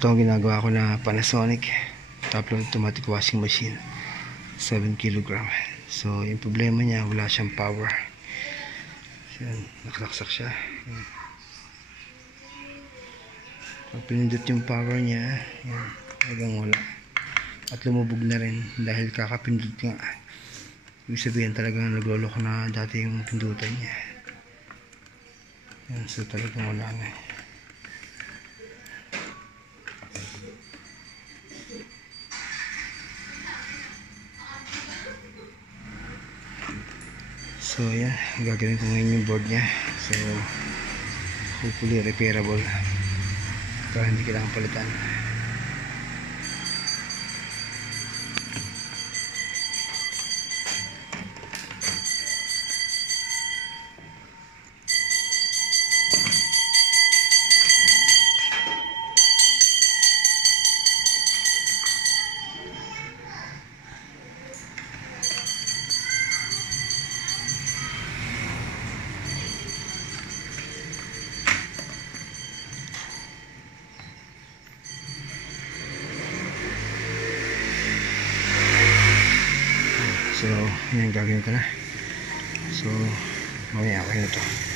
Ito ang ginagawa ko na Panasonic top load automatic washing machine, 7 kg. So yung problema niya, wala siyang power. So, yan, nakalaksak siya. Yan. Pag pinindot yung power niya, yan, hanggang wala. At lumubog na rin dahil kakapindot nga. Ibig sabihin talagang nagloloko na dati yung pindutan niya. Yan, so talagang wala na. So yan, gagawin ko ngayon yung board niya. So hopefully repairable para hindi kailangan palitan. So, yan gagawin ko na. So, mamaya ako yun ito.